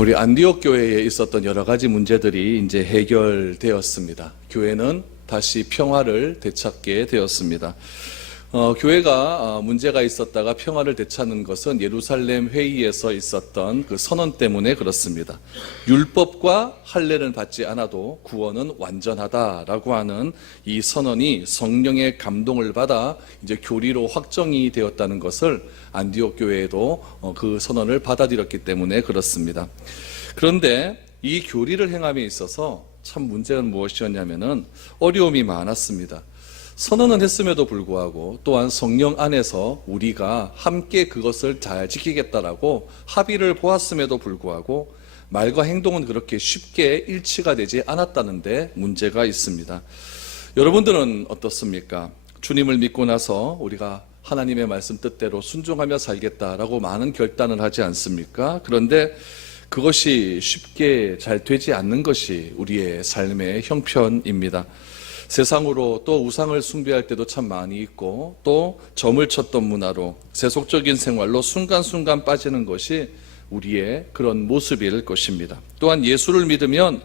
우리 안디옥 교회에 있었던 여러 가지 문제들이 이제 해결되었습니다. 교회는 다시 평화를 되찾게 되었습니다. 교회가 문제가 있었다가 평화를 되찾는 것은 예루살렘 회의에서 있었던 그 선언 때문에 그렇습니다. 율법과 할례를 받지 않아도 구원은 완전하다라고 하는 이 선언이 성령의 감동을 받아 이제 교리로 확정이 되었다는 것을 안디옥 교회에도 그 선언을 받아들였기 때문에 그렇습니다. 그런데 이 교리를 행함에 있어서 참 문제는 무엇이었냐면은 어려움이 많았습니다. 선언은 했음에도 불구하고 또한 성령 안에서 우리가 함께 그것을 잘 지키겠다라고 합의를 보았음에도 불구하고 말과 행동은 그렇게 쉽게 일치가 되지 않았다는 데 문제가 있습니다. 여러분들은 어떻습니까? 주님을 믿고 나서 우리가 하나님의 말씀 뜻대로 순종하며 살겠다라고 많은 결단을 하지 않습니까? 그런데 그것이 쉽게 잘 되지 않는 것이 우리의 삶의 형편입니다. 세상으로 또 우상을 숭배할 때도 참 많이 있고 또 점을 쳤던 문화로 세속적인 생활로 순간순간 빠지는 것이 우리의 그런 모습일 것입니다. 또한 예수를 믿으면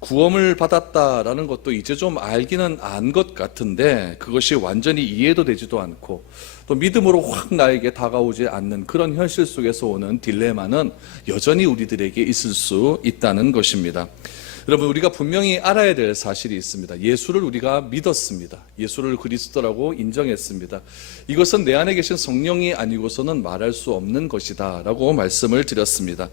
구원을 받았다라는 것도 이제 좀 알기는 안 것 같은데 그것이 완전히 이해도 되지도 않고 또 믿음으로 확 나에게 다가오지 않는 그런 현실 속에서 오는 딜레마는 여전히 우리들에게 있을 수 있다는 것입니다. 여러분, 우리가 분명히 알아야 될 사실이 있습니다. 예수를 우리가 믿었습니다. 예수를 그리스도라고 인정했습니다. 이것은 내 안에 계신 성령이 아니고서는 말할 수 없는 것이다 라고 말씀을 드렸습니다.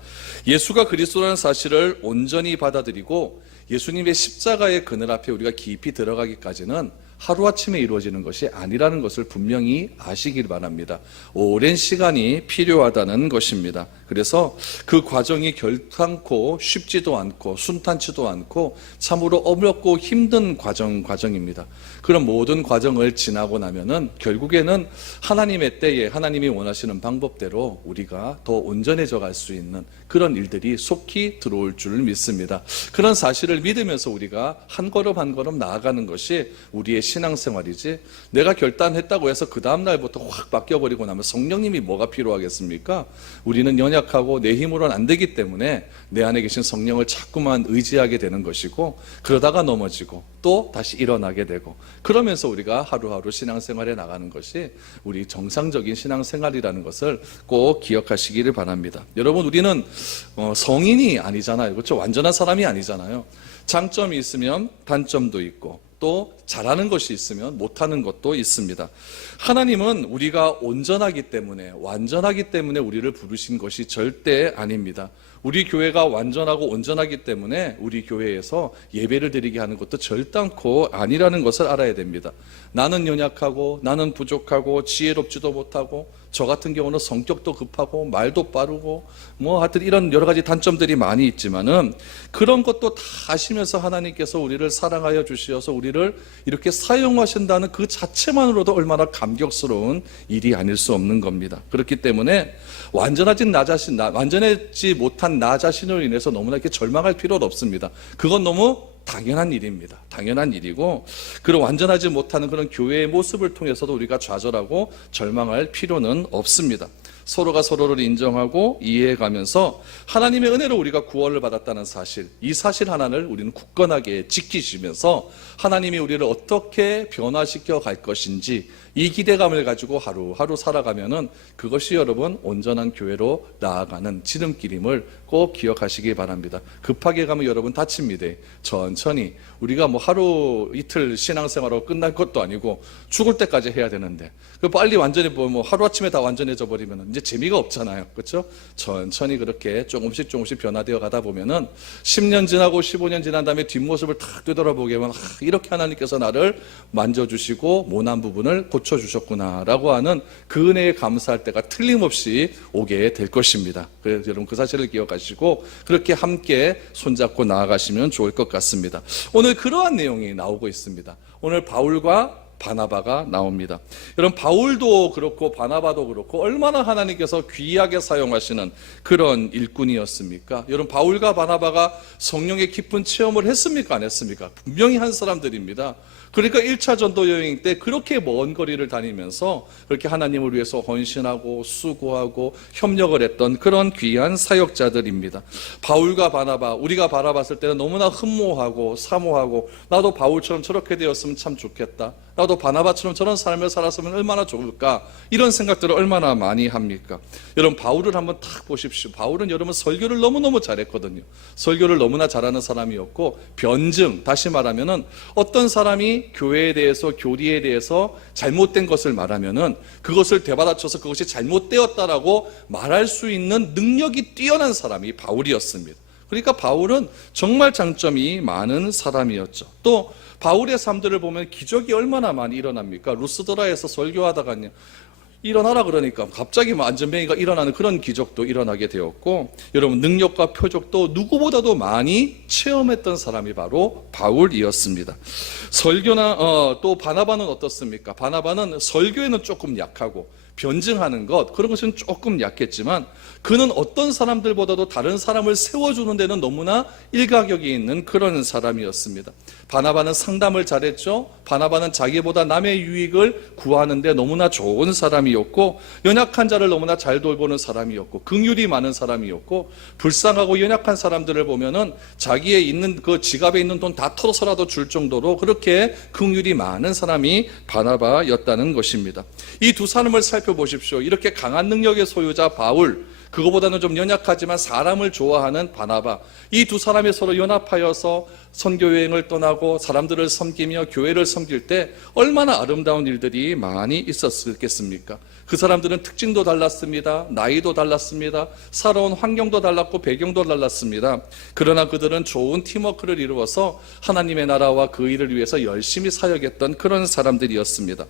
예수가 그리스도라는 사실을 온전히 받아들이고 예수님의 십자가의 그늘 앞에 우리가 깊이 들어가기까지는 하루아침에 이루어지는 것이 아니라는 것을 분명히 아시길 바랍니다. 오랜 시간이 필요하다는 것입니다. 그래서 그 과정이 결탄코 쉽지도 않고 순탄치도 않고 참으로 어렵고 힘든 과정입니다. 그런 모든 과정을 지나고 나면은 결국에는 하나님의 때에 하나님이 원하시는 방법대로 우리가 더 온전해져 갈 수 있는 그런 일들이 속히 들어올 줄 믿습니다. 그런 사실을 믿으면서 우리가 한 걸음 한 걸음 나아가는 것이 우리의 신앙생활이지, 내가 결단했다고 해서 그 다음 날부터 확 바뀌어버리고 나면 성령님이 뭐가 필요하겠습니까? 우리는 연약하고 내 힘으로는 안 되기 때문에 내 안에 계신 성령을 자꾸만 의지하게 되는 것이고, 그러다가 넘어지고 또 다시 일어나게 되고, 그러면서 우리가 하루하루 신앙생활에 나가는 것이 우리 정상적인 신앙생활이라는 것을 꼭 기억하시기를 바랍니다. 여러분, 우리는 성인이 아니잖아요. 그렇죠? 완전한 사람이 아니잖아요. 장점이 있으면 단점도 있고 또 잘하는 것이 있으면 못하는 것도 있습니다. 하나님은 우리가 온전하기 때문에, 완전하기 때문에 우리를 부르신 것이 절대 아닙니다. 우리 교회가 완전하고 온전하기 때문에 우리 교회에서 예배를 드리게 하는 것도 절단코 아니라는 것을 알아야 됩니다. 나는 연약하고 나는 부족하고 지혜롭지도 못하고 저 같은 경우는 성격도 급하고 말도 빠르고 하여튼 이런 여러 가지 단점들이 많이 있지만은 그런 것도 다 아시면서 하나님께서 우리를 사랑하여 주시어서 우리를 이렇게 사용하신다는 그 자체만으로도 얼마나 감격스러운 일이 아닐 수 없는 겁니다. 그렇기 때문에 완전하지 못한 나 자신으로 인해서 너무나 이렇게 절망할 필요는 없습니다. 그건 너무 당연한 일입니다. 당연한 일이고, 그런 완전하지 못하는 그런 교회의 모습을 통해서도 우리가 좌절하고 절망할 필요는 없습니다. 서로가 서로를 인정하고 이해해가면서 하나님의 은혜로 우리가 구원을 받았다는 사실, 이 사실 하나를 우리는 굳건하게 지키시면서 하나님이 우리를 어떻게 변화시켜 갈 것인지 이 기대감을 가지고 하루하루 살아가면은 그것이 여러분 온전한 교회로 나아가는 지름길임을 꼭 기억하시기 바랍니다. 급하게 가면 여러분 다칩니다. 천천히, 우리가 하루 이틀 신앙생활하고 끝날 것도 아니고 죽을 때까지 해야 되는데 빨리 완전히 하루아침에 다 완전해져 버리면 이제 재미가 없잖아요. 그렇죠? 천천히 그렇게 조금씩 변화되어 가다 보면은 10년 지나고 15년 지난 다음에 뒷모습을 탁 되돌아보게 하면 이렇게 하나님께서 나를 만져주시고 모난 부분을 고쳐주셨구나 라고 하는 그 은혜에 감사할 때가 틀림없이 오게 될 것입니다. 그래서 여러분 그 사실을 기억하시고 그렇게 함께 손잡고 나아가시면 좋을 것 같습니다. 오늘 그러한 내용이 나오고 있습니다. 오늘 바울과 바나바가 나옵니다. 여러분, 바울도 그렇고 바나바도 그렇고 얼마나 하나님께서 귀하게 사용하시는 그런 일꾼이었습니까? 여러분, 바울과 바나바가 성령의 깊은 체험을 했습니까? 안 했습니까? 분명히 한 사람들입니다. 그러니까 1차 전도 여행 때 그렇게 먼 거리를 다니면서 그렇게 하나님을 위해서 헌신하고 수고하고 협력을 했던 그런 귀한 사역자들입니다. 바울과 바나바, 우리가 바라봤을 때는 너무나 흠모하고 사모하고, 나도 바울처럼 저렇게 되었으면 참 좋겠다, 나도 바나바처럼 저런 삶을 살았으면 얼마나 좋을까, 이런 생각들을 얼마나 많이 합니까? 여러분, 바울을 한번 딱 보십시오. 바울은 여러분 설교를 너무너무 잘했거든요. 설교를 너무나 잘하는 사람이었고, 변증, 다시 말하면은 어떤 사람이 교회에 대해서, 교리에 대해서 잘못된 것을 말하면은 그것을 되받아쳐서 그것이 잘못되었다라고 말할 수 있는 능력이 뛰어난 사람이 바울이었습니다. 그러니까 바울은 정말 장점이 많은 사람이었죠. 또 바울의 삶들을 보면 기적이 얼마나 많이 일어납니까? 루스드라에서 설교하다가요, 일어나라 그러니까 갑자기 안전뱅이가 일어나는 그런 기적도 일어나게 되었고, 여러분, 능력과 표적도 누구보다도 많이 체험했던 사람이 바로 바울이었습니다. 설교나 또 바나바는 어떻습니까? 바나바는 설교에는 조금 약하고 변증하는 것, 그런 것은 조금 약했지만 그는 어떤 사람들보다도 다른 사람을 세워주는 데는 너무나 일가격이 있는 그런 사람이었습니다. 바나바는 상담을 잘했죠. 바나바는 자기보다 남의 유익을 구하는 데 너무나 좋은 사람이었고, 연약한 자를 너무나 잘 돌보는 사람이었고, 긍휼이 많은 사람이었고, 불쌍하고 연약한 사람들을 보면은 자기의 있는 그 지갑에 있는 돈 다 털어서라도 줄 정도로 그렇게 긍휼이 많은 사람이 바나바였다는 것입니다. 이 두 사람을 살펴보십시오. 이렇게 강한 능력의 소유자 바울, 그거보다는 좀 연약하지만 사람을 좋아하는 바나바, 이 두 사람이 서로 연합하여서 선교여행을 떠나고 사람들을 섬기며 교회를 섬길 때 얼마나 아름다운 일들이 많이 있었겠습니까? 그 사람들은 특징도 달랐습니다. 나이도 달랐습니다. 살아온 환경도 달랐고 배경도 달랐습니다. 그러나 그들은 좋은 팀워크를 이루어서 하나님의 나라와 그 일을 위해서 열심히 사역했던 그런 사람들이었습니다.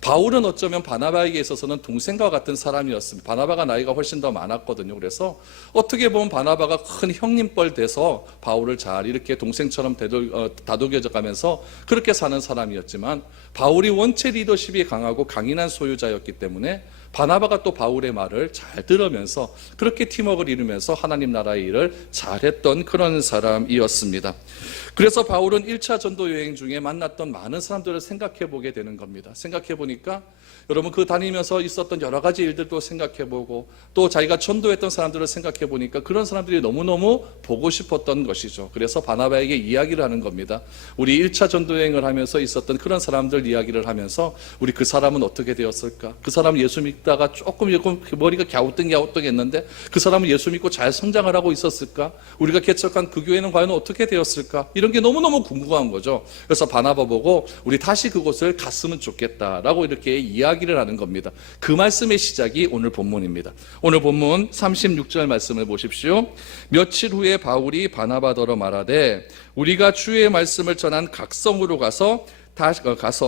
바울은 어쩌면 바나바에게 있어서는 동생과 같은 사람이었습니다. 바나바가 나이가 훨씬 더 많았거든요. 그래서 어떻게 보면 바나바가 큰 형님뻘 돼서 바울을 잘 이렇게 동생처럼 다독여져 가면서 그렇게 사는 사람이었지만, 바울이 원체 리더십이 강하고 강인한 소유자였기 때문에 바나바가 또 바울의 말을 잘 들으면서 그렇게 팀워크를 이루면서 하나님 나라의 일을 잘했던 그런 사람이었습니다. 그래서 바울은 1차 전도 여행 중에 만났던 많은 사람들을 생각해 보게 되는 겁니다. 생각해 보니까 여러분, 그 다니면서 있었던 여러 가지 일들도 생각해 보고, 또 자기가 전도했던 사람들을 생각해 보니까 그런 사람들이 너무너무 보고 싶었던 것이죠. 그래서 바나바에게 이야기를 하는 겁니다. 우리 1차 전도 여행을 하면서 있었던 그런 사람들 이야기를 하면서, 우리 그 사람은 어떻게 되었을까? 그 사람은 예수 믿다가 조금 머리가 갸우뚱했는데 그 사람은 예수 믿고 잘 성장을 하고 있었을까? 우리가 개척한 그 교회는 과연 어떻게 되었을까? 이런 게 너무너무 궁금한 거죠. 그래서 바나바 보고 우리 다시 그곳을 갔으면 좋겠다라고 이렇게 이야기를 하는 겁니다. 그 말씀의 시작이 오늘 본문입니다. 오늘 본문 36절 말씀을 보십시오. 며칠 후에 바울이 바나바더러 말하되 우리가 주의 말씀을 전한 각성으로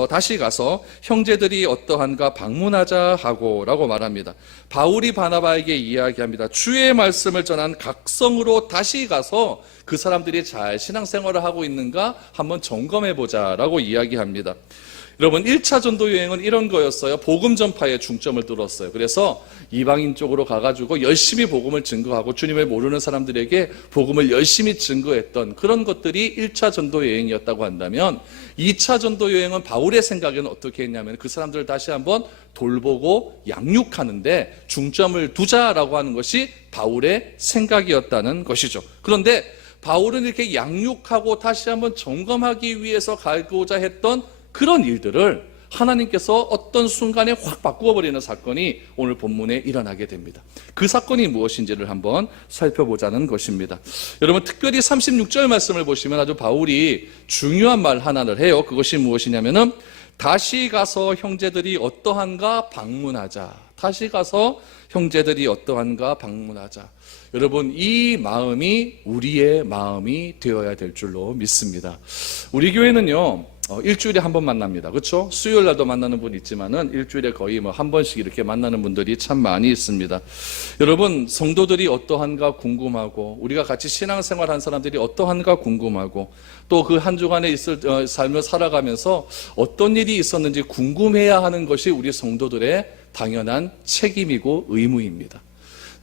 다시 가서 형제들이 어떠한가 방문하자 하고 라고 말합니다. 바울이 바나바에게 이야기합니다. 주의 말씀을 전한 각성으로 다시 가서 그 사람들이 잘 신앙생활을 하고 있는가 한번 점검해보자 라고 이야기합니다. 여러분, 1차 전도 여행은 이런 거였어요. 복음 전파에 중점을 둘었어요. 그래서 이방인 쪽으로 가가지고 열심히 복음을 증거하고 주님을 모르는 사람들에게 복음을 열심히 증거했던 그런 것들이 1차 전도 여행이었다고 한다면, 2차 전도 여행은 바울의 생각에는 어떻게 했냐면 그 사람들을 다시 한번 돌보고 양육하는데 중점을 두자라고 하는 것이 바울의 생각이었다는 것이죠. 그런데 바울은 이렇게 양육하고 다시 한번 점검하기 위해서 가고자 했던 그런 일들을 하나님께서 어떤 순간에 확 바꾸어 버리는 사건이 오늘 본문에 일어나게 됩니다. 그 사건이 무엇인지를 한번 살펴보자는 것입니다. 여러분, 특별히 36절 말씀을 보시면 아주 바울이 중요한 말 하나를 해요. 그것이 무엇이냐면은 다시 가서 형제들이 어떠한가 방문하자. 다시 가서 형제들이 어떠한가 방문하자. 여러분, 이 마음이 우리의 마음이 되어야 될 줄로 믿습니다. 우리 교회는요, 일주일에 한 번 만납니다. 그렇죠? 수요일 날도 만나는 분이 있지만은 일주일에 거의 뭐 한 번씩 이렇게 만나는 분들이 참 많이 있습니다. 여러분, 성도들이 어떠한가 궁금하고, 우리가 같이 신앙생활 한 사람들이 어떠한가 궁금하고, 또 그 한 주간에 삶을 살아가면서 어떤 일이 있었는지 궁금해야 하는 것이 우리 성도들의 당연한 책임이고 의무입니다.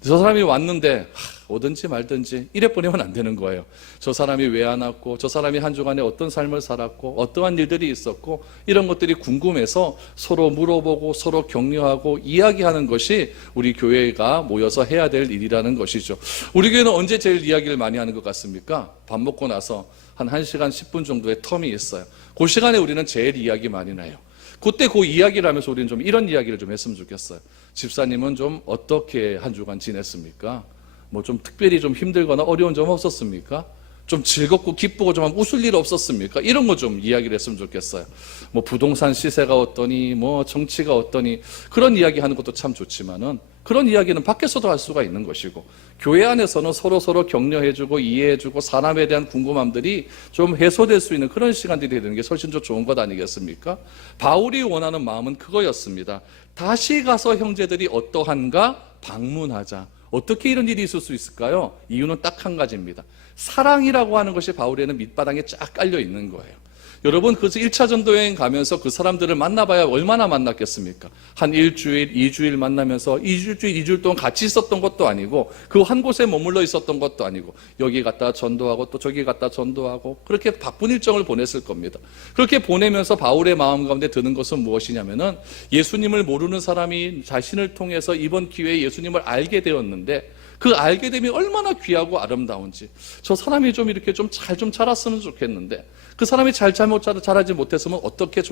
저 사람이 왔는데 오든지 말든지 이래 보내면 안 되는 거예요. 저 사람이 왜 안 왔고, 저 사람이 한 주간에 어떤 삶을 살았고, 어떠한 일들이 있었고, 이런 것들이 궁금해서 서로 물어보고 서로 격려하고 이야기하는 것이 우리 교회가 모여서 해야 될 일이라는 것이죠. 우리 교회는 언제 제일 이야기를 많이 하는 것 같습니까? 밥 먹고 나서 한 1시간 10분 정도의 텀이 있어요. 그 시간에 우리는 제일 이야기 많이 나요. 그때 그 이야기를 하면서 우리는 좀 이런 이야기를 좀 했으면 좋겠어요. 집사님은 좀 어떻게 한 주간 지냈습니까? 뭐 좀 특별히 좀 힘들거나 어려운 점 없었습니까? 좀 즐겁고 기쁘고 좀 웃을 일 없었습니까? 이런 거 좀 이야기를 했으면 좋겠어요. 뭐 부동산 시세가 어떠니, 뭐 정치가 어떠니, 그런 이야기 하는 것도 참 좋지만은 그런 이야기는 밖에서도 할 수가 있는 것이고, 교회 안에서는 서로 격려해주고 이해해주고 사람에 대한 궁금함들이 좀 해소될 수 있는 그런 시간들이 되는 게 훨씬 더 좋은 것 아니겠습니까? 바울이 원하는 마음은 그거였습니다. 다시 가서 형제들이 어떠한가 방문하자. 어떻게 이런 일이 있을 수 있을까요? 이유는 딱 한 가지입니다. 사랑이라고 하는 것이 바울에는 밑바닥에 쫙 깔려 있는 거예요. 여러분, 그래서 1차 전도여행 가면서 그 사람들을 만나봐야 얼마나 만났겠습니까? 한 일주일, 2주일 만나면서 2주일 동안 같이 있었던 것도 아니고, 그 한 곳에 머물러 있었던 것도 아니고, 여기 갔다 전도하고 또 저기 갔다 전도하고, 그렇게 바쁜 일정을 보냈을 겁니다. 그렇게 보내면서 바울의 마음 가운데 드는 것은 무엇이냐면은, 예수님을 모르는 사람이 자신을 통해서 이번 기회에 예수님을 알게 되었는데, 그 알게 됨이 얼마나 귀하고 아름다운지, 저 사람이 좀 이렇게 좀 잘 자랐으면 좋겠는데, 그 사람이 자라지 못했으면 어떻게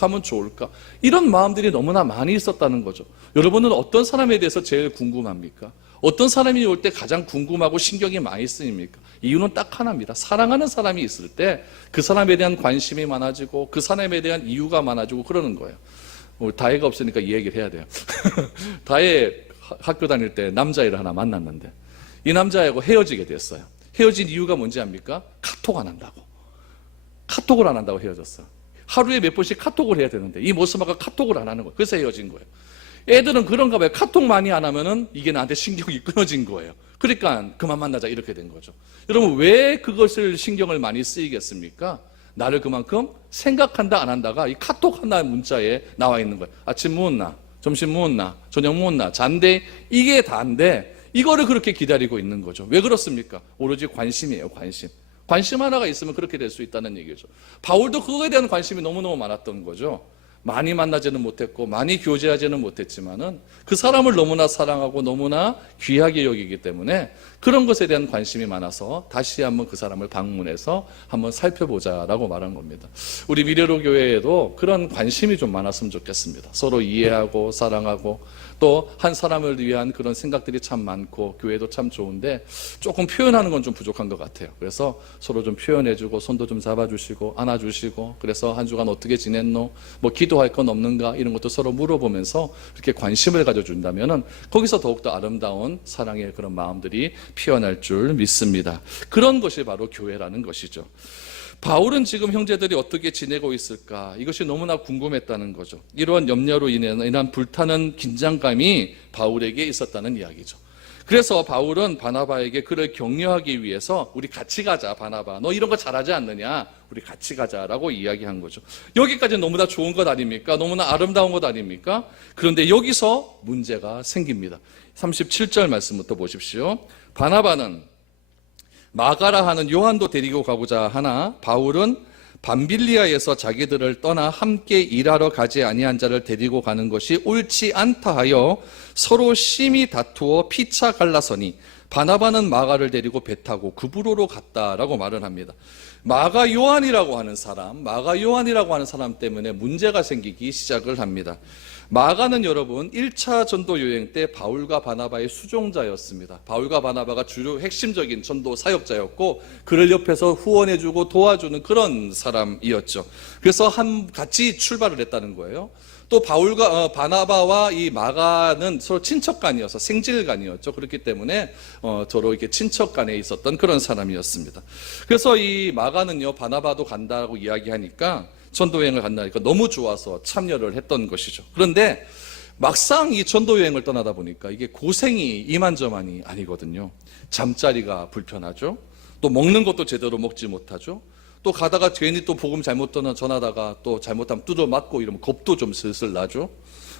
하면 좋을까? 이런 마음들이 너무나 많이 있었다는 거죠. 여러분은 어떤 사람에 대해서 제일 궁금합니까? 어떤 사람이 올 때 가장 궁금하고 신경이 많이 쓰입니까? 이유는 딱 하나입니다. 사랑하는 사람이 있을 때 그 사람에 대한 관심이 많아지고 그 사람에 대한 이유가 많아지고 그러는 거예요. 다혜가 없으니까 이 얘기를 해야 돼요. 다혜 학교 다닐 때 남자애를 하나 만났는데, 이 남자애하고 헤어지게 됐어요. 헤어진 이유가 뭔지 압니까? 카톡 안 한다고. 카톡을 안 한다고 헤어졌어. 하루에 몇 번씩 카톡을 해야 되는데 이 모스마가 카톡을 안 하는 거예요. 그래서 헤어진 거예요. 애들은 그런가 봐요. 카톡 많이 안 하면은 이게 나한테 신경이 끊어진 거예요. 그러니까 그만 만나자 이렇게 된 거죠. 여러분, 왜 그것을 신경을 많이 쓰이겠습니까? 나를 그만큼 생각한다 안 한다가 이 카톡 하나 문자에 나와 있는 거예요. 아침 무었나? 점심 무었나? 저녁 무었나? 잔데? 이게 다인데 이거를 그렇게 기다리고 있는 거죠. 왜 그렇습니까? 오로지 관심이에요. 관심 하나가 있으면 그렇게 될 수 있다는 얘기죠. 바울도 그거에 대한 관심이 너무너무 많았던 거죠. 많이 만나지는 못했고 많이 교제하지는 못했지만은 그 사람을 너무나 사랑하고 너무나 귀하게 여기기 때문에 그런 것에 대한 관심이 많아서 다시 한번 그 사람을 방문해서 한번 살펴보자라고 말한 겁니다. 우리 미래로 교회에도 그런 관심이 좀 많았으면 좋겠습니다. 서로 이해하고 사랑하고 또 한 사람을 위한 그런 생각들이 참 많고 교회도 참 좋은데 조금 표현하는 건 좀 부족한 것 같아요. 그래서 서로 좀 표현해주고 손도 좀 잡아주시고 안아주시고, 그래서 한 주간 어떻게 지냈노? 뭐 기도할 건 없는가? 이런 것도 서로 물어보면서 이렇게 관심을 가져준다면은 거기서 더욱더 아름다운 사랑의 그런 마음들이 피어날 줄 믿습니다. 그런 것이 바로 교회라는 것이죠. 바울은 지금 형제들이 어떻게 지내고 있을까? 이것이 너무나 궁금했다는 거죠. 이러한 염려로 인한 불타는 긴장감이 바울에게 있었다는 이야기죠. 그래서 바울은 바나바에게 그를 격려하기 위해서 우리 같이 가자, 바나바. 너 이런 거 잘하지 않느냐? 우리 같이 가자라고 이야기한 거죠. 여기까지는 너무나 좋은 것 아닙니까? 너무나 아름다운 것 아닙니까? 그런데 여기서 문제가 생깁니다. 37절 말씀부터 보십시오. 바나바는 마가라 하는 요한도 데리고 가고자 하나 바울은 밤빌리아에서 자기들을 떠나 함께 일하러 가지 아니한 자를 데리고 가는 것이 옳지 않다 하여 서로 심히 다투어 피차 갈라서니 바나바는 마가를 데리고 배 타고 그브로로 갔다라고 말을 합니다. 마가 요한이라고 하는 사람 때문에 문제가 생기기 시작을 합니다. 마가는 여러분 1차 전도 여행 때 바울과 바나바의 수종자였습니다. 바울과 바나바가 주로 핵심적인 전도 사역자였고 그를 옆에서 후원해주고 도와주는 그런 사람이었죠. 그래서 같이 출발을 했다는 거예요. 또 바울과 바나바와 이 마가는 서로 친척간이어서 생질간이었죠. 그렇기 때문에 서로 이렇게 친척간에 있었던 그런 사람이었습니다. 그래서 이 마가는요 바나바도 간다고 이야기하니까 전도 여행을 간다니까 너무 좋아서 참여를 했던 것이죠. 그런데 막상 이 전도 여행을 떠나다 보니까 이게 고생이 이만저만이 아니거든요. 잠자리가 불편하죠. 또 먹는 것도 제대로 먹지 못하죠. 또 가다가 괜히 또 복음 잘못 전하다가 또 잘못하면 뜯어 맞고 이러면 겁도 좀 슬슬 나죠.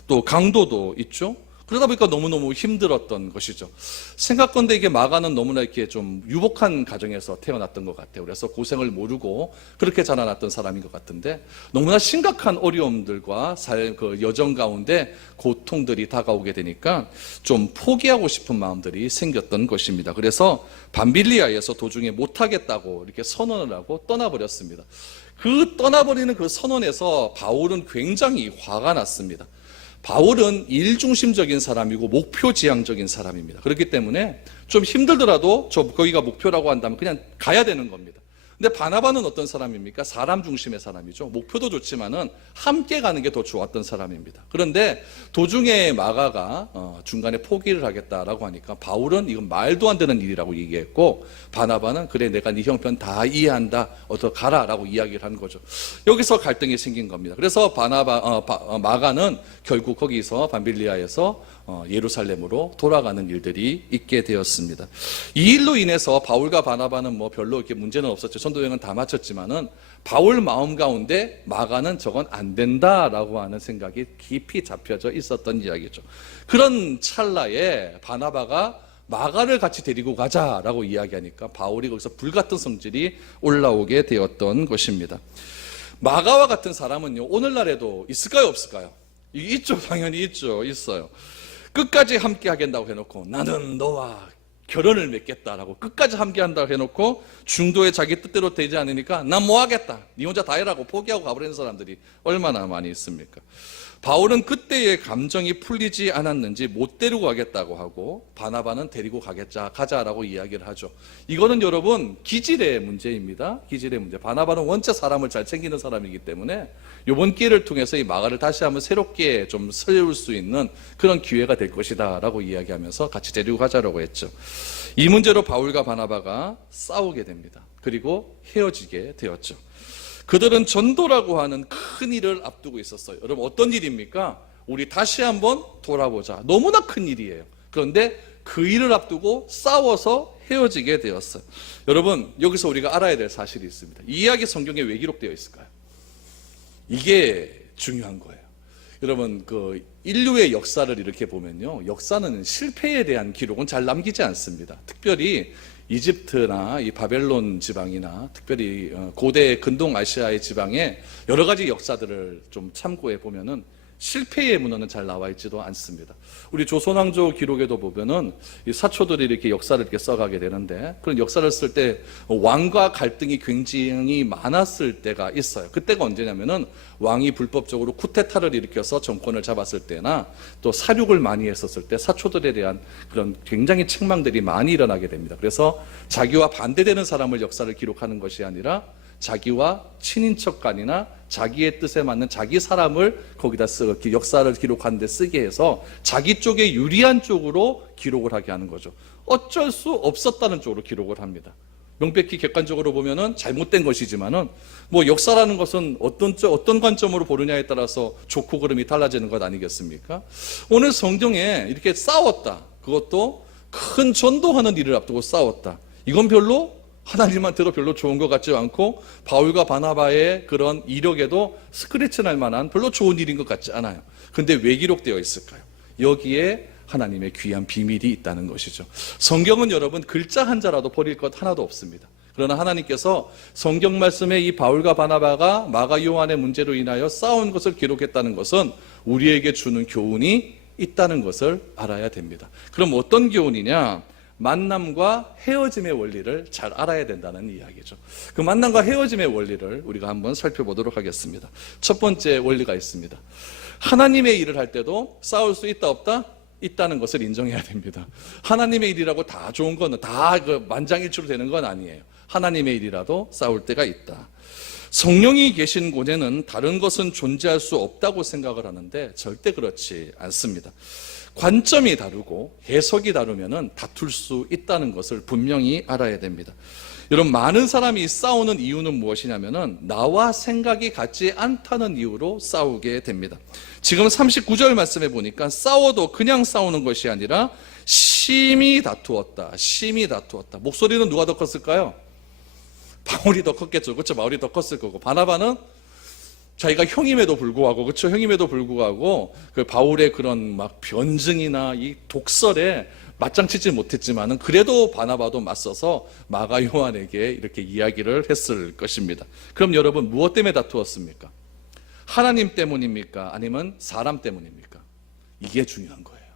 또 강도도 있죠. 그러다 보니까 너무너무 힘들었던 것이죠. 생각건데 이게 마가는 너무나 이렇게 좀 유복한 가정에서 태어났던 것 같아요. 그래서 고생을 모르고 그렇게 자라났던 사람인 것 같은데 너무나 심각한 어려움들과 그 여정 가운데 고통들이 다가오게 되니까 좀 포기하고 싶은 마음들이 생겼던 것입니다. 그래서 밤빌리아에서 도중에 못하겠다고 이렇게 선언을 하고 떠나버렸습니다. 그 떠나버리는 그 선언에서 바울은 굉장히 화가 났습니다. 바울은 일중심적인 사람이고 목표지향적인 사람입니다. 그렇기 때문에 좀 힘들더라도 거기가 목표라고 한다면 그냥 가야 되는 겁니다. 근데 바나바는 어떤 사람입니까? 사람 중심의 사람이죠. 목표도 좋지만은 함께 가는 게 더 좋았던 사람입니다. 그런데 도중에 마가가 중간에 포기를 하겠다라고 하니까 바울은 이건 말도 안 되는 일이라고 얘기했고 바나바는 그래 내가 네 형편 다 이해한다. 어서 가라라고 이야기를 한 거죠. 여기서 갈등이 생긴 겁니다. 그래서 마가는 결국 거기서 밤빌리아에서 예루살렘으로 돌아가는 일들이 있게 되었습니다. 이 일로 인해서 바울과 바나바는 뭐 별로 이렇게 문제는 없었죠. 전도 여행은 다 마쳤지만은 바울 마음 가운데 마가는 저건 안 된다라고 하는 생각이 깊이 잡혀져 있었던 이야기죠. 그런 찰나에 바나바가 마가를 같이 데리고 가자라고 이야기하니까 바울이 거기서 불같은 성질이 올라오게 되었던 것입니다. 마가와 같은 사람은요 오늘날에도 있을까요 없을까요? 있죠. 당연히 있죠. 있어요. 끝까지 함께 하겠다고 해놓고 나는 너와 결혼을 맺겠다라고 끝까지 함께 한다고 해놓고 중도에 자기 뜻대로 되지 않으니까 난 뭐 하겠다 네 혼자 다 해라고 포기하고 가버리는 사람들이 얼마나 많이 있습니까? 바울은 그때의 감정이 풀리지 않았는지 못 데리고 가겠다고 하고 바나바는 데리고 가자라고 이야기를 하죠. 이거는 여러분 기질의 문제입니다. 기질의 문제. 바나바는 원체 사람을 잘 챙기는 사람이기 때문에 이번 기회를 통해서 이 마가를 다시 한번 새롭게 좀 세울 수 있는 그런 기회가 될 것이다 라고 이야기하면서 같이 데리고 가자라고 했죠. 이 문제로 바울과 바나바가 싸우게 됩니다. 그리고 헤어지게 되었죠. 그들은 전도라고 하는 큰 일을 앞두고 있었어요. 여러분 어떤 일입니까? 우리 다시 한번 돌아보자. 너무나 큰 일이에요. 그런데 그 일을 앞두고 싸워서 헤어지게 되었어요. 여러분 여기서 우리가 알아야 될 사실이 있습니다. 이 이야기 성경에 왜 기록되어 있을까요? 이게 중요한 거예요. 여러분 그 인류의 역사를 이렇게 보면요, 역사는 실패에 대한 기록은 잘 남기지 않습니다. 특별히 이집트나 이 바벨론 지방이나 특별히 고대 근동 아시아의 지방에 여러 가지 역사들을 좀 참고해 보면은 실패의 문헌은 잘 나와 있지도 않습니다. 우리 조선왕조 기록에도 보면은 이 사초들이 이렇게 역사를 이렇게 써가게 되는데 그런 역사를 쓸 때 왕과 갈등이 굉장히 많았을 때가 있어요. 그때가 언제냐면은 왕이 불법적으로 쿠데타를 일으켜서 정권을 잡았을 때나 또 사륙을 많이 했었을 때 사초들에 대한 그런 굉장히 책망들이 많이 일어나게 됩니다. 그래서 자기와 반대되는 사람을 역사를 기록하는 것이 아니라 자기와 친인척 간이나 자기의 뜻에 맞는 자기 사람을 거기다 역사를 기록하는 데 쓰게 해서 자기 쪽에 유리한 쪽으로 기록을 하게 하는 거죠. 어쩔 수 없었다는 쪽으로 기록을 합니다. 명백히 객관적으로 보면은 잘못된 것이지만은 뭐 역사라는 것은 어떤 관점으로 보느냐에 따라서 좋고 그름이 달라지는 것 아니겠습니까? 오늘 성경에 이렇게 싸웠다. 그것도 큰 전도하는 일을 앞두고 싸웠다. 이건 별로 하나님한테도 별로 좋은 것 같지 않고 바울과 바나바의 그런 이력에도 스크래치 날 만한 별로 좋은 일인 것 같지 않아요. 근데 왜 기록되어 있을까요? 여기에 하나님의 귀한 비밀이 있다는 것이죠. 성경은 여러분 글자 한자라도 버릴 것 하나도 없습니다. 그러나 하나님께서 성경 말씀에 이 바울과 바나바가 마가 요한의 문제로 인하여 싸운 것을 기록했다는 것은 우리에게 주는 교훈이 있다는 것을 알아야 됩니다. 그럼 어떤 교훈이냐? 만남과 헤어짐의 원리를 잘 알아야 된다는 이야기죠. 그 만남과 헤어짐의 원리를 우리가 한번 살펴보도록 하겠습니다. 첫 번째 원리가 있습니다. 하나님의 일을 할 때도 싸울 수 있다 없다? 있다는 것을 인정해야 됩니다. 하나님의 일이라고 다 좋은 거는 다 만장일치로 되는 건 아니에요. 하나님의 일이라도 싸울 때가 있다. 성령이 계신 곳에는 다른 것은 존재할 수 없다고 생각을 하는데 절대 그렇지 않습니다. 관점이 다르고 해석이 다르면 다툴 수 있다는 것을 분명히 알아야 됩니다. 여러분, 많은 사람이 싸우는 이유는 무엇이냐면은 나와 생각이 같지 않다는 이유로 싸우게 됩니다. 지금 39절 말씀해 보니까 싸워도 그냥 싸우는 것이 아니라 심히 다투었다. 심히 다투었다. 목소리는 누가 더 컸을까요? 바울이 더 컸겠죠. 그렇죠? 바울이 더 컸을 거고. 바나바는 자기가 형임에도 불구하고, 그렇죠? 형임에도 불구하고 그 바울의 그런 막 변증이나 이 독설에 맞장치지 못했지만은 그래도 바나바도 맞서서 마가 요한에게 이렇게 이야기를 했을 것입니다. 그럼 여러분, 무엇 때문에 다투었습니까? 하나님 때문입니까? 아니면 사람 때문입니까? 이게 중요한 거예요.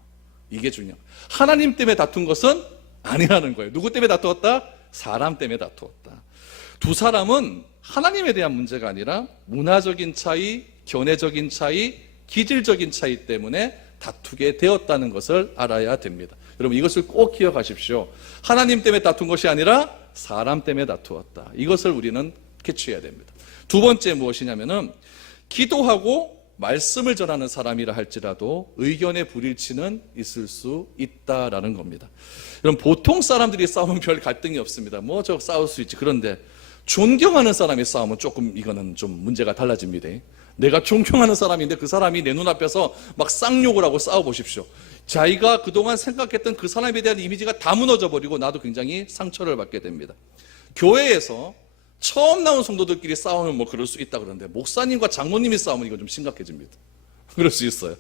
이게 중요한 거예요. 하나님 때문에 다툰 것은 아니라는 거예요. 누구 때문에 다투었다? 사람 때문에 다투었다. 두 사람은 하나님에 대한 문제가 아니라 문화적인 차이, 견해적인 차이, 기질적인 차이 때문에 다투게 되었다는 것을 알아야 됩니다. 여러분, 이것을 꼭 기억하십시오. 하나님 때문에 다툰 것이 아니라 사람 때문에 다투었다. 이것을 우리는 캐치해야 됩니다. 두 번째 무엇이냐면은 기도하고 말씀을 전하는 사람이라 할지라도 의견의 불일치는 있을 수 있다라는 겁니다. 여러분, 보통 사람들이 싸우면 별 갈등이 없습니다. 뭐 저 싸울 수 있지. 그런데 존경하는 사람이 싸우면 조금 이거는 좀 문제가 달라집니다. 내가 존경하는 사람인데 그 사람이 내 눈앞에서 막 쌍욕을 하고 싸워보십시오. 자기가 그동안 생각했던 그 사람에 대한 이미지가 다 무너져 버리고 나도 굉장히 상처를 받게 됩니다. 교회에서 처음 나온 성도들끼리 싸우면 뭐 그럴 수 있다 그러는데 목사님과 장로님이 싸우면 이건 좀 심각해집니다. 그럴 수 있어요.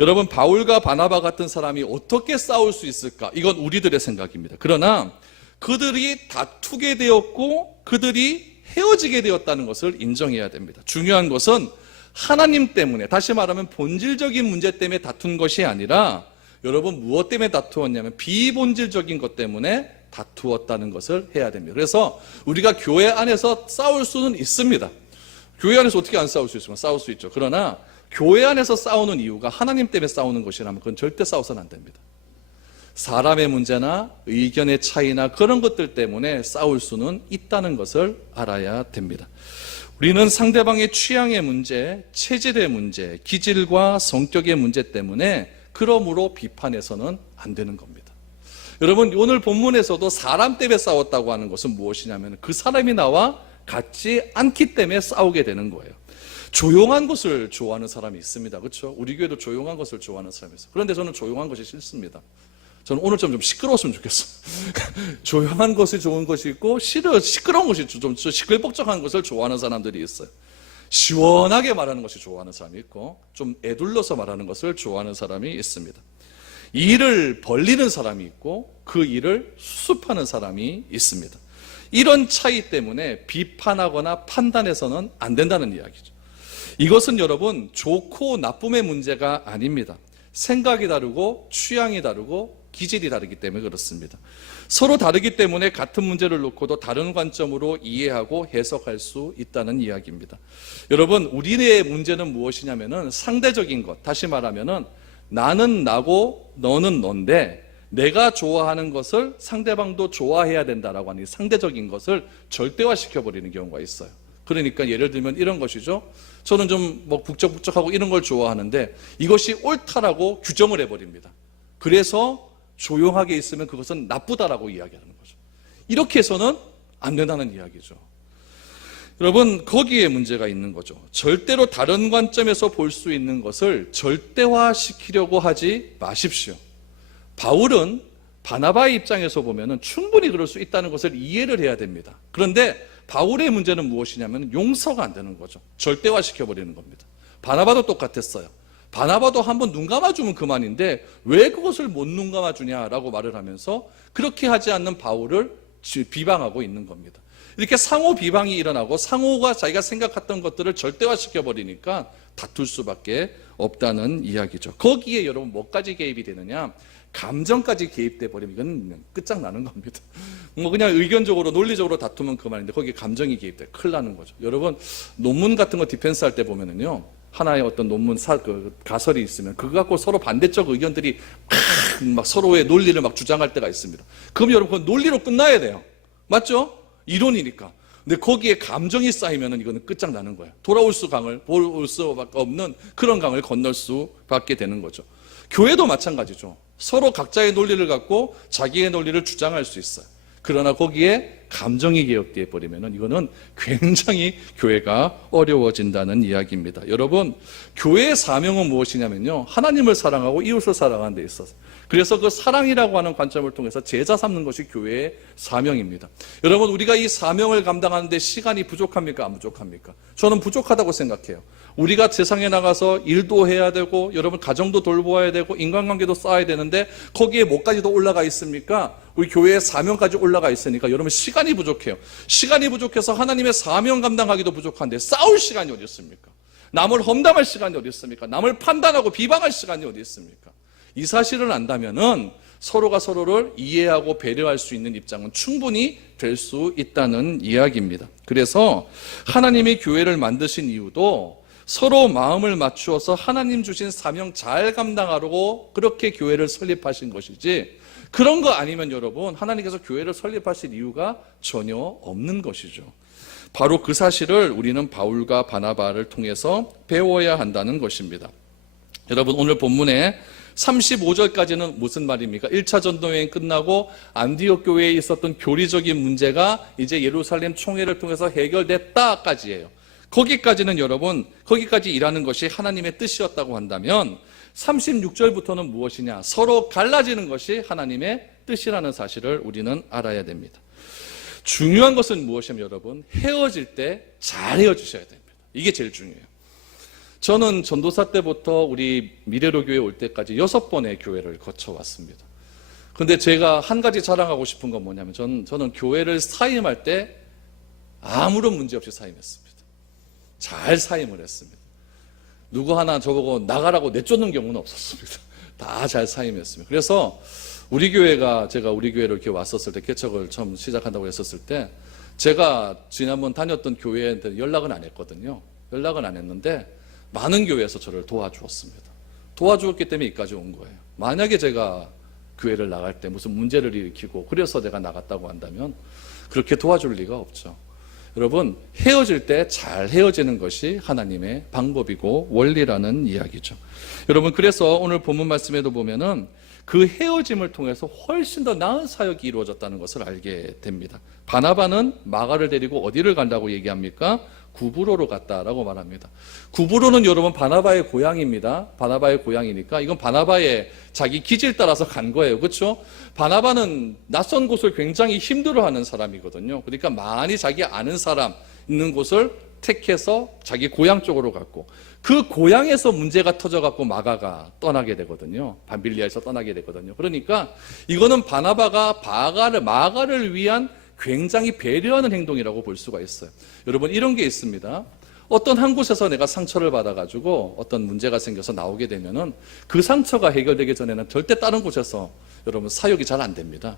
여러분, 바울과 바나바 같은 사람이 어떻게 싸울 수 있을까? 이건 우리들의 생각입니다. 그러나 그들이 다투게 되었고 그들이 헤어지게 되었다는 것을 인정해야 됩니다. 중요한 것은 하나님 때문에, 다시 말하면 본질적인 문제 때문에 다툰 것이 아니라 여러분, 무엇 때문에 다투었냐면 비본질적인 것 때문에 다투었다는 것을 해야 됩니다. 그래서 우리가 교회 안에서 싸울 수는 있습니다. 교회 안에서 어떻게 안 싸울 수 있습니까? 싸울 수 있죠. 그러나 교회 안에서 싸우는 이유가 하나님 때문에 싸우는 것이라면 그건 절대 싸워서는 안 됩니다. 사람의 문제나 의견의 차이나 그런 것들 때문에 싸울 수는 있다는 것을 알아야 됩니다. 우리는 상대방의 취향의 문제, 체질의 문제, 기질과 성격의 문제 때문에 그러므로 비판해서는 안 되는 겁니다. 여러분, 오늘 본문에서도 사람 때문에 싸웠다고 하는 것은 무엇이냐면 그 사람이 나와 같지 않기 때문에 싸우게 되는 거예요. 조용한 것을 좋아하는 사람이 있습니다. 그렇죠? 우리 교회도 조용한 것을 좋아하는 사람이 있어요. 그런데 저는 조용한 것이 싫습니다. 저는 오늘 좀 시끄러웠으면 좋겠어. 조용한 것이 좋은 것이 있고 시끄러운 것이 좀 시끌벅적한 것을 좋아하는 사람들이 있어요. 시원하게 말하는 것이 좋아하는 사람이 있고 좀 애둘러서 말하는 것을 좋아하는 사람이 있습니다. 일을 벌리는 사람이 있고 그 일을 수습하는 사람이 있습니다. 이런 차이 때문에 비판하거나 판단해서는 안 된다는 이야기죠. 이것은 여러분, 좋고 나쁨의 문제가 아닙니다. 생각이 다르고 취향이 다르고 기질이 다르기 때문에 그렇습니다. 서로 다르기 때문에 같은 문제를 놓고도 다른 관점으로 이해하고 해석할 수 있다는 이야기입니다. 여러분, 우리의 문제는 무엇이냐면은 상대적인 것, 다시 말하면은 나는 나고 너는 넌데 내가 좋아하는 것을 상대방도 좋아해야 된다라고 하는 상대적인 것을 절대화시켜버리는 경우가 있어요. 그러니까 예를 들면 이런 것이죠. 저는 좀 뭐 북적북적하고 이런 걸 좋아하는데 이것이 옳다라고 규정을 해버립니다. 그래서 조용하게 있으면 그것은 나쁘다라고 이야기하는 거죠. 이렇게 해서는 안 된다는 이야기죠. 여러분, 거기에 문제가 있는 거죠. 절대로 다른 관점에서 볼 수 있는 것을 절대화시키려고 하지 마십시오. 바울은 바나바의 입장에서 보면 충분히 그럴 수 있다는 것을 이해를 해야 됩니다. 그런데 바울의 문제는 무엇이냐면 용서가 안 되는 거죠. 절대화시켜버리는 겁니다. 바나바도 똑같았어요. 바나바도 한번 눈 감아주면 그만인데 왜 그것을 못 눈 감아주냐라고 말을 하면서 그렇게 하지 않는 바울을 비방하고 있는 겁니다. 이렇게 상호 비방이 일어나고 상호가 자기가 생각했던 것들을 절대화시켜버리니까 다툴 수밖에 없다는 이야기죠. 거기에 여러분 뭐까지 개입이 되느냐? 감정까지 개입돼 버리면 이건 끝장나는 겁니다. 뭐 그냥 의견적으로 논리적으로 다투면 그만인데 거기에 감정이 개입돼 큰일 나는 거죠. 여러분, 논문 같은 거 디펜스 할 때 보면은요, 하나의 어떤 논문 가설이 있으면 그거 갖고 서로 반대쪽 의견들이 막 서로의 논리를 막 주장할 때가 있습니다. 그럼 여러분, 그건 논리로 끝나야 돼요. 맞죠? 이론이니까. 근데 거기에 감정이 쌓이면은 이거는 끝장나는 거예요. 돌아올 수 강을 볼 수 없는 그런 강을 건널 수밖에 되는 거죠. 교회도 마찬가지죠. 서로 각자의 논리를 갖고 자기의 논리를 주장할 수 있어요. 그러나 거기에 감정이 개혁되어 버리면은 이거는 굉장히 교회가 어려워진다는 이야기입니다. 여러분, 교회의 사명은 무엇이냐면요, 하나님을 사랑하고 이웃을 사랑하는 데 있어서, 그래서 그 사랑이라고 하는 관점을 통해서 제자 삼는 것이 교회의 사명입니다. 여러분, 우리가 이 사명을 감당하는데 시간이 부족합니까? 안 부족합니까? 저는 부족하다고 생각해요. 우리가 세상에 나가서 일도 해야 되고, 여러분 가정도 돌보아야 되고, 인간관계도 쌓아야 되는데 거기에 뭐까지도 올라가 있습니까? 우리 교회의 사명까지 올라가 있으니까 여러분 시간이 부족해요. 시간이 부족해서 하나님의 사명 감당하기도 부족한데 싸울 시간이 어디 있습니까? 남을 험담할 시간이 어디 있습니까? 남을 판단하고 비방할 시간이 어디 있습니까? 이 사실을 안다면은 서로가 서로를 이해하고 배려할 수 있는 입장은 충분히 될 수 있다는 이야기입니다. 그래서 하나님이 교회를 만드신 이유도 서로 마음을 맞추어서 하나님 주신 사명 잘 감당하려고 그렇게 교회를 설립하신 것이지, 그런 거 아니면 여러분 하나님께서 교회를 설립하실 이유가 전혀 없는 것이죠. 바로 그 사실을 우리는 바울과 바나바를 통해서 배워야 한다는 것입니다. 여러분, 오늘 본문에 35절까지는 무슨 말입니까? 1차 전도여행 끝나고 안디옥 교회에 있었던 교리적인 문제가 이제 예루살렘 총회를 통해서 해결됐다까지예요. 거기까지는 여러분, 거기까지 일하는 것이 하나님의 뜻이었다고 한다면 36절부터는 무엇이냐? 서로 갈라지는 것이 하나님의 뜻이라는 사실을 우리는 알아야 됩니다. 중요한 것은 무엇이냐면 여러분, 헤어질 때 잘 헤어지셔야 됩니다. 이게 제일 중요해요. 저는 전도사 때부터 우리 미래로 교회 올 때까지 6번의 교회를 거쳐왔습니다. 그런데 제가 한 가지 자랑하고 싶은 건 뭐냐면 저는 교회를 사임할 때 아무런 문제 없이 사임했습니다. 잘 사임을 했습니다. 누구 하나 저보고 나가라고 내쫓는 경우는 없었습니다. 다 잘 사임했습니다. 그래서 우리 교회가, 제가 우리 교회로 이렇게 왔었을 때, 개척을 처음 시작한다고 했었을 때, 제가 지난번 다녔던 교회한테 연락은 안 했거든요. 연락은 안 했는데 많은 교회에서 저를 도와주었습니다. 도와주었기 때문에 여기까지 온 거예요. 만약에 제가 교회를 나갈 때 무슨 문제를 일으키고 그래서 내가 나갔다고 한다면 그렇게 도와줄 리가 없죠. 여러분, 헤어질 때 잘 헤어지는 것이 하나님의 방법이고 원리라는 이야기죠. 여러분, 그래서 오늘 본문 말씀에도 보면은 그 헤어짐을 통해서 훨씬 더 나은 사역이 이루어졌다는 것을 알게 됩니다. 바나바는 마가를 데리고 어디를 간다고 얘기합니까? 구브로로 갔다라고 말합니다. 구브로는 여러분 바나바의 고향입니다. 바나바의 고향이니까 이건 바나바의 자기 기질 따라서 간 거예요. 그렇죠? 바나바는 낯선 곳을 굉장히 힘들어하는 사람이거든요. 그러니까 많이 자기 아는 사람 있는 곳을 택해서 자기 고향 쪽으로 갔고, 그 고향에서 문제가 터져갖고 마가가 떠나게 되거든요. 밤빌리아에서 떠나게 되거든요. 그러니까 이거는 바나바가 마가를 위한 굉장히 배려하는 행동이라고 볼 수가 있어요. 여러분, 이런 게 있습니다. 어떤 한 곳에서 내가 상처를 받아가지고 어떤 문제가 생겨서 나오게 되면은 그 상처가 해결되기 전에는 절대 다른 곳에서 여러분 사역이 잘 안 됩니다.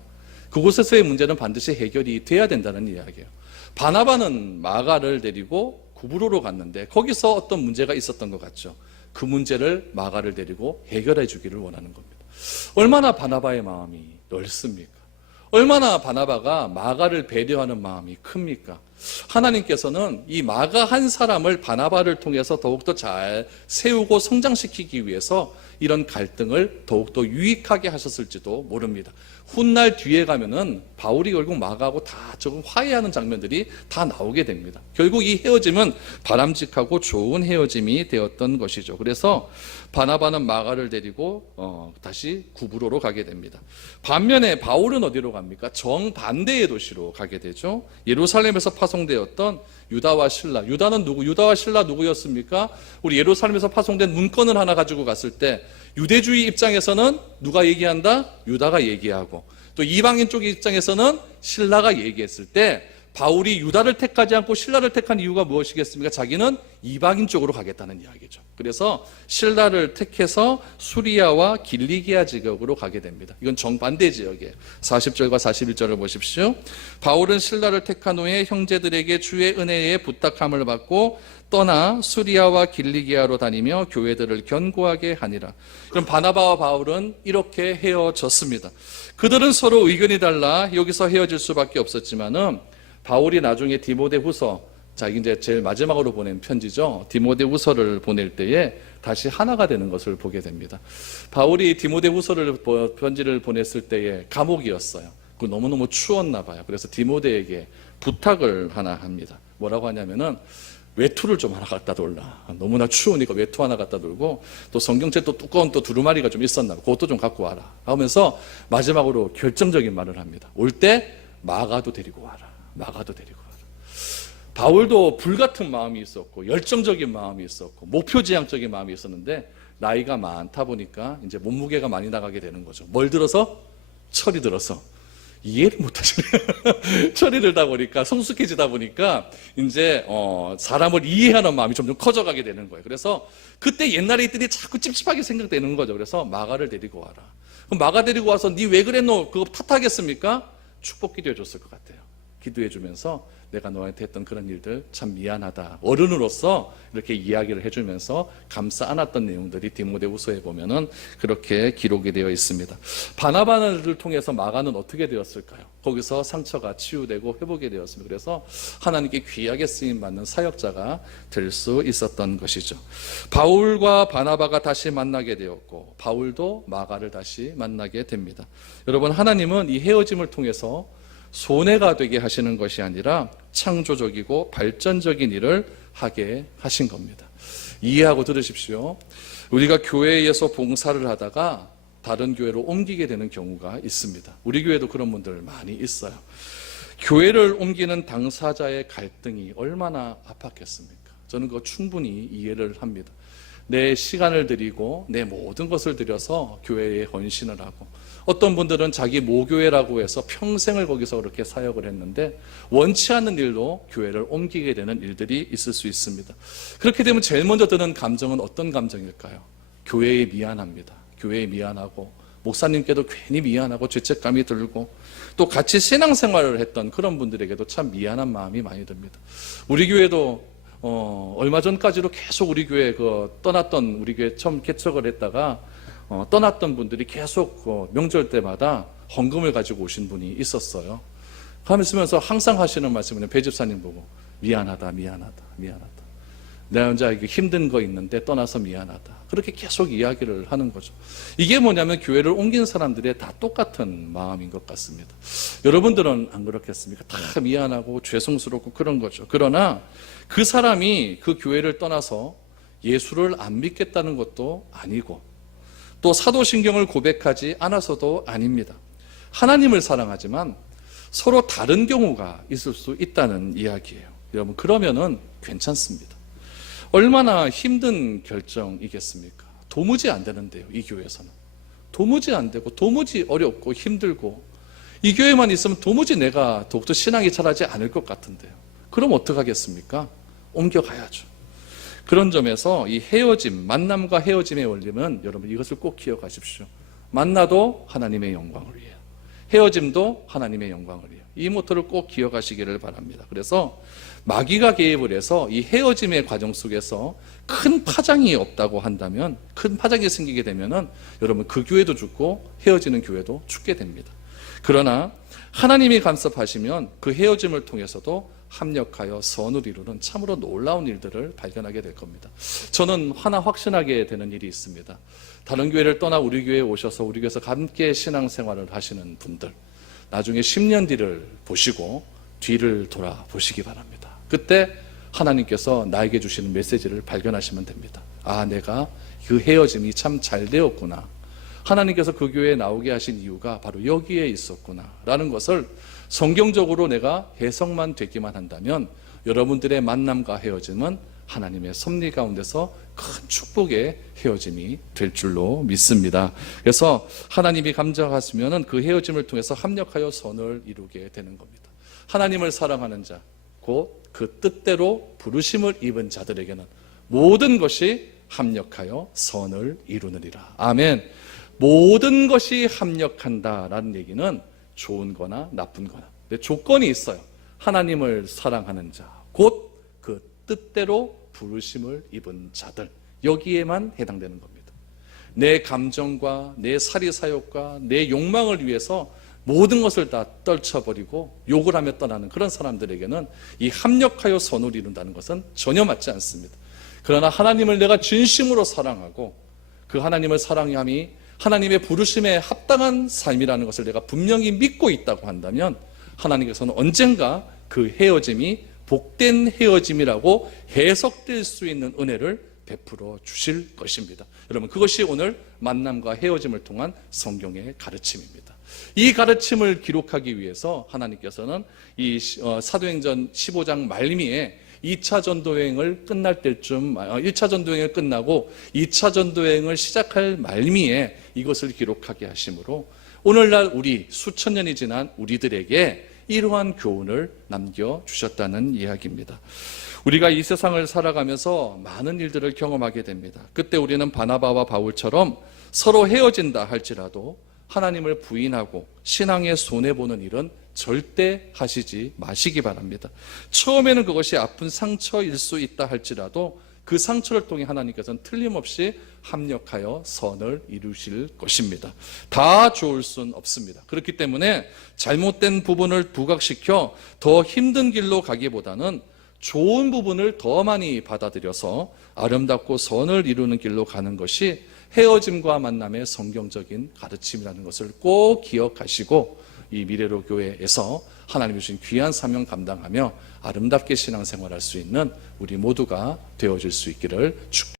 그곳에서의 문제는 반드시 해결이 돼야 된다는 이야기예요. 바나바는 마가를 데리고 구브로로 갔는데 거기서 어떤 문제가 있었던 것 같죠. 그 문제를 마가를 데리고 해결해 주기를 원하는 겁니다. 얼마나 바나바의 마음이 넓습니까? 얼마나 바나바가 마가를 배려하는 마음이 큽니까? 하나님께서는 이 마가 한 사람을 바나바를 통해서 더욱더 잘 세우고 성장시키기 위해서 이런 갈등을 더욱더 유익하게 하셨을지도 모릅니다. 훗날 뒤에 가면은 바울이 결국 마가하고 다 조금 화해하는 장면들이 다 나오게 됩니다. 결국 이 헤어짐은 바람직하고 좋은 헤어짐이 되었던 것이죠. 그래서 바나바는 마가를 데리고 다시 구브로로 가게 됩니다. 반면에 바울은 어디로 갑니까? 정반대의 도시로 가게 되죠. 예루살렘에서 파송되었던 유다와 실라. 유다는 누구? 유다와 실라 누구였습니까? 우리 예루살렘에서 파송된 문건을 하나 가지고 갔을 때 유대주의 입장에서는 누가 얘기한다? 유다가 얘기하고, 또 이방인 쪽 입장에서는 실라가 얘기했을 때 바울이 유다를 택하지 않고 실라를 택한 이유가 무엇이겠습니까? 자기는 이방인 쪽으로 가겠다는 이야기죠. 그래서 실라를 택해서 수리아와 길리기아 지역으로 가게 됩니다. 이건 정반대 지역이에요. 40절과 41절을 보십시오. 바울은 실라를 택한 후에 형제들에게 주의 은혜에 부탁함을 받고 떠나 수리아와 길리기아로 다니며 교회들을 견고하게 하니라. 그럼 바나바와 바울은 이렇게 헤어졌습니다. 그들은 서로 의견이 달라 여기서 헤어질 수밖에 없었지만은 바울이 나중에 디모데후서 자, 이게 이제 제일 마지막으로 보낸 편지죠. 디모데후서를 보낼 때에 다시 하나가 되는 것을 보게 됩니다. 바울이 디모데후서를 편지를 보냈을 때에 감옥이었어요. 그 너무너무 추웠나 봐요. 그래서 디모데에게 부탁을 하나 합니다. 뭐라고 하냐면은 외투를 좀 하나 갖다 돌라. 너무나 추우니까 외투 하나 갖다 돌고, 또 성경책 또 두꺼운 또 두루마리가 좀 있었나 봐. 그것도 좀 갖고 와라. 하면서 마지막으로 결정적인 말을 합니다. 올 때 마가도 데리고 와라. 마가도 데리고 와라. 바울도 불같은 마음이 있었고 열정적인 마음이 있었고 목표지향적인 마음이 있었는데, 나이가 많다 보니까 이제 몸무게가 많이 나가게 되는 거죠. 뭘 들어서? 철이 들어서. 이해를 못하시네요. 철이 들다 보니까, 성숙해지다 보니까 이제 사람을 이해하는 마음이 점점 커져가게 되는 거예요. 그래서 그때 옛날에 있더니 자꾸 찝찝하게 생각되는 거죠. 그래서 마가를 데리고 와라. 그럼 마가 데리고 와서 니 왜 그랬노? 그거 탓하겠습니까? 축복 기도해 줬을 것 같아요. 기도해 주면서 내가 너한테 했던 그런 일들 참 미안하다. 어른으로서 이렇게 이야기를 해주면서 감싸 안았던 내용들이 디모데후서에 보면은 그렇게 기록이 되어 있습니다. 바나바를 통해서 마가는 어떻게 되었을까요? 거기서 상처가 치유되고 회복이 되었습니다. 그래서 하나님께 귀하게 쓰임 받는 사역자가 될 수 있었던 것이죠. 바울과 바나바가 다시 만나게 되었고, 바울도 마가를 다시 만나게 됩니다. 여러분, 하나님은 이 헤어짐을 통해서 손해가 되게 하시는 것이 아니라 창조적이고 발전적인 일을 하게 하신 겁니다. 이해하고 들으십시오. 우리가 교회에서 봉사를 하다가 다른 교회로 옮기게 되는 경우가 있습니다. 우리 교회도 그런 분들 많이 있어요. 교회를 옮기는 당사자의 갈등이 얼마나 아팠겠습니까? 저는 그거 충분히 이해를 합니다. 내 시간을 들이고 내 모든 것을 들여서 교회에 헌신을 하고, 어떤 분들은 자기 모교회라고 해서 평생을 거기서 그렇게 사역을 했는데 원치 않는 일로 교회를 옮기게 되는 일들이 있을 수 있습니다. 그렇게 되면 제일 먼저 드는 감정은 어떤 감정일까요? 교회에 미안합니다. 교회에 미안하고, 목사님께도 괜히 미안하고 죄책감이 들고, 또 같이 신앙생활을 했던 그런 분들에게도 참 미안한 마음이 많이 듭니다. 우리 교회도 얼마 전까지도 계속 우리 교회 떠났던, 우리 교회 처음 개척을 했다가 떠났던 분들이 계속 명절 때마다 헌금을 가지고 오신 분이 있었어요. 가면서 항상 하시는 말씀은 배 집사님 보고 미안하다, 미안하다, 미안하다. 내가 혼자 힘든 거 있는데 떠나서 미안하다. 그렇게 계속 이야기를 하는 거죠. 이게 뭐냐면 교회를 옮긴 사람들의 다 똑같은 마음인 것 같습니다. 여러분들은 안 그렇겠습니까? 다 미안하고 죄송스럽고 그런 거죠. 그러나 그 사람이 그 교회를 떠나서 예수를 안 믿겠다는 것도 아니고, 또 사도신경을 고백하지 않아서도 아닙니다. 하나님을 사랑하지만 서로 다른 경우가 있을 수 있다는 이야기예요. 여러분, 그러면은 괜찮습니다. 얼마나 힘든 결정이겠습니까? 도무지 안 되는데요, 이 교회에서는. 도무지 안 되고, 도무지 어렵고 힘들고, 이 교회만 있으면 도무지 내가 더욱더 신앙이 자라지 않을 것 같은데요. 그럼 어떡하겠습니까? 옮겨가야죠. 그런 점에서 이 헤어짐, 만남과 헤어짐의 원리는 여러분 이것을 꼭 기억하십시오. 만나도 하나님의 영광을 위해, 헤어짐도 하나님의 영광을 위해. 이 모토를 꼭 기억하시기를 바랍니다. 그래서 마귀가 개입을 해서 이 헤어짐의 과정 속에서 큰 파장이 없다고 한다면, 큰 파장이 생기게 되면은 여러분 그 교회도 죽고 헤어지는 교회도 죽게 됩니다. 그러나 하나님이 간섭하시면 그 헤어짐을 통해서도 합력하여 선을 이루는 참으로 놀라운 일들을 발견하게 될 겁니다. 저는 하나 확신하게 되는 일이 있습니다. 다른 교회를 떠나 우리 교회에 오셔서 우리 교회에서 함께 신앙생활을 하시는 분들, 나중에 10년 뒤를 보시고 뒤를 돌아보시기 바랍니다. 그때 하나님께서 나에게 주시는 메시지를 발견하시면 됩니다. 아, 내가 그 헤어짐이 참 잘 되었구나. 하나님께서 그 교회에 나오게 하신 이유가 바로 여기에 있었구나 라는 것을 성경적으로 내가 해석만 되기만 한다면 여러분들의 만남과 헤어짐은 하나님의 섭리 가운데서 큰 축복의 헤어짐이 될 줄로 믿습니다. 그래서 하나님이 감정하시면 그 헤어짐을 통해서 합력하여 선을 이루게 되는 겁니다. 하나님을 사랑하는 자, 곧 그 뜻대로 부르심을 입은 자들에게는 모든 것이 합력하여 선을 이루느니라. 아멘. 모든 것이 합력한다라는 얘기는 좋은 거나 나쁜 거나, 근데 조건이 있어요. 하나님을 사랑하는 자, 곧 그 뜻대로 부르심을 입은 자들, 여기에만 해당되는 겁니다. 내 감정과 내 사리사욕과 내 욕망을 위해서 모든 것을 다 떨쳐버리고 욕을 하며 떠나는 그런 사람들에게는 이 합력하여 선을 이룬다는 것은 전혀 맞지 않습니다. 그러나 하나님을 내가 진심으로 사랑하고 그 하나님을 사랑함이 하나님의 부르심에 합당한 삶이라는 것을 내가 분명히 믿고 있다고 한다면 하나님께서는 언젠가 그 헤어짐이 복된 헤어짐이라고 해석될 수 있는 은혜를 베풀어 주실 것입니다. 여러분, 그것이 오늘 만남과 헤어짐을 통한 성경의 가르침입니다. 이 가르침을 기록하기 위해서 하나님께서는 이 사도행전 15장 말미에 2차 전도여행을 끝날 때쯤 1차 전도여행을 끝나고 2차 전도여행을 시작할 말미에 이것을 기록하게 하심으로 오늘날 우리 수천 년이 지난 우리들에게 이러한 교훈을 남겨주셨다는 이야기입니다. 우리가 이 세상을 살아가면서 많은 일들을 경험하게 됩니다. 그때 우리는 바나바와 바울처럼 서로 헤어진다 할지라도 하나님을 부인하고 신앙에 손해보는 일은 절대 하시지 마시기 바랍니다. 처음에는 그것이 아픈 상처일 수 있다 할지라도 그 상처를 통해 하나님께서는 틀림없이 합력하여 선을 이루실 것입니다. 다 좋을 수는 없습니다. 그렇기 때문에 잘못된 부분을 부각시켜 더 힘든 길로 가기보다는 좋은 부분을 더 많이 받아들여서 아름답고 선을 이루는 길로 가는 것이 헤어짐과 만남의 성경적인 가르침이라는 것을 꼭 기억하시고 이 미래로 교회에서 하나님이 주신 귀한 사명 감당하며 아름답게 신앙생활할 수 있는 우리 모두가 되어질 수 있기를 축복합니다.